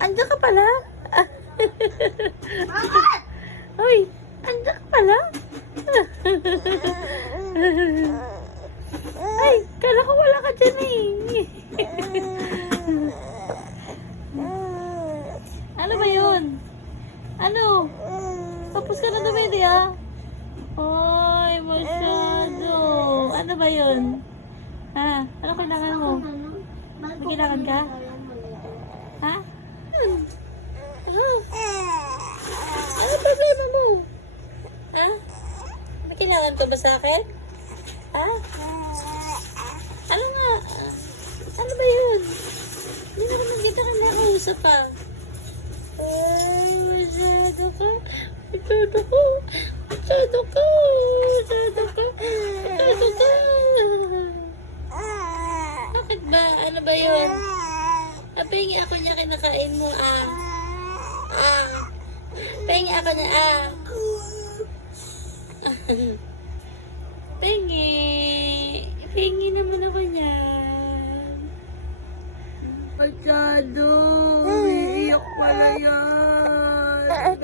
Andiyan ka pala? Bakit? Hoy, andiyan ka pala? Ay, kala ko wala ka dyan eh. Ano ba yun? Ano? Tapos ka na dumidi ah? Ay, masyado. Ano ba yun? Ha? Ano kailangan mo? May kailangan ka? Ha? Ano problema mo? Ha? May kailangan ka ba sa akin? Ha? Ano nga? Ano ba yun? Hindi na naman kita ka nakausap pa. Ay, masyado ka. Masyado ka. Masyado ka. Masyado ka. Masyado ka. Bakit ba? Ano ba yun? Pahingi ako niya kinakain mo, ah. Pahingi ako niya, ah. Pahingi naman ako niyan. Masyado. Iiyak pala yan.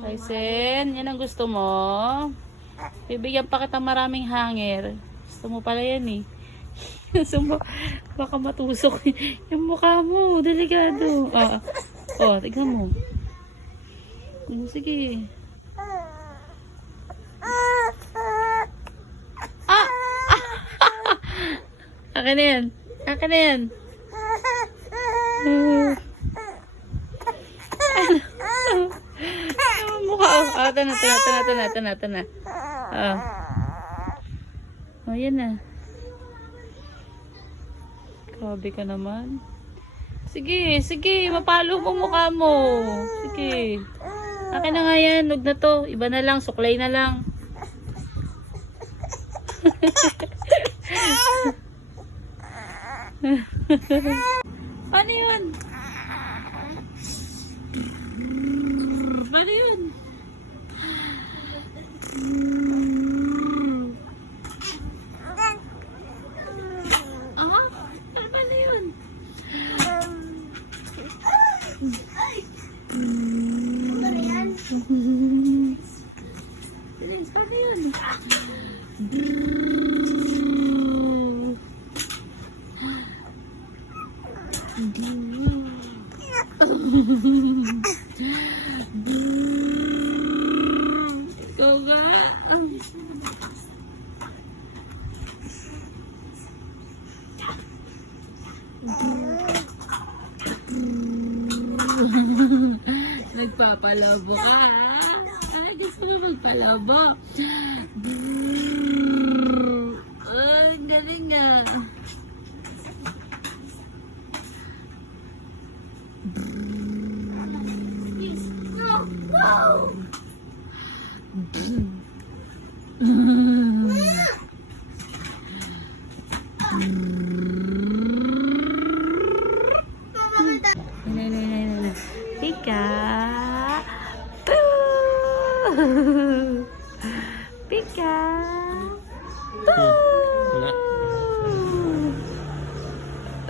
Tyson, yan ang gusto mo? Bibigyan pa kita maraming hanger. Gusto mo pala yan eh. Gusto mo, baka matusok yung mukha mo. Delikado. Tignan mo. Sige. Akin na yan. Akin na yan. Mukha. Ito na. Yan na. Grabe ka naman. Sige. Mapalo mo mukha mo. Sige. Akin na nga yan. Huwag na to. Iba na lang. Suklay na lang. Ano yun? Ano yun? Ano yun? Ano yan? Ano yun? Ikaw nga. Nagpapalabo ka, ha? Ay, gusto mo magpalabo. Ay, galing nga. No! Pika. Pika.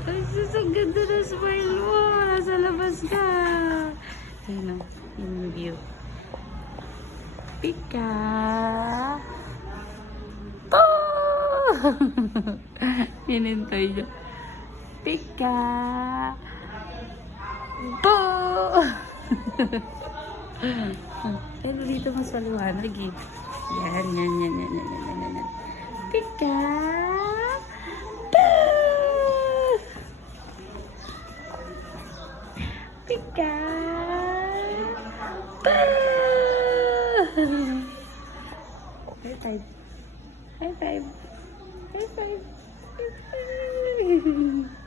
Ay, ang ganda na smile mo. Nasa labas ka. Ayun o. Yung view. Pika. Hinintay niya. Pika. Pero dito mas maliwanag eh. Yan. Pika. Pika. High five. High five. High five. High five.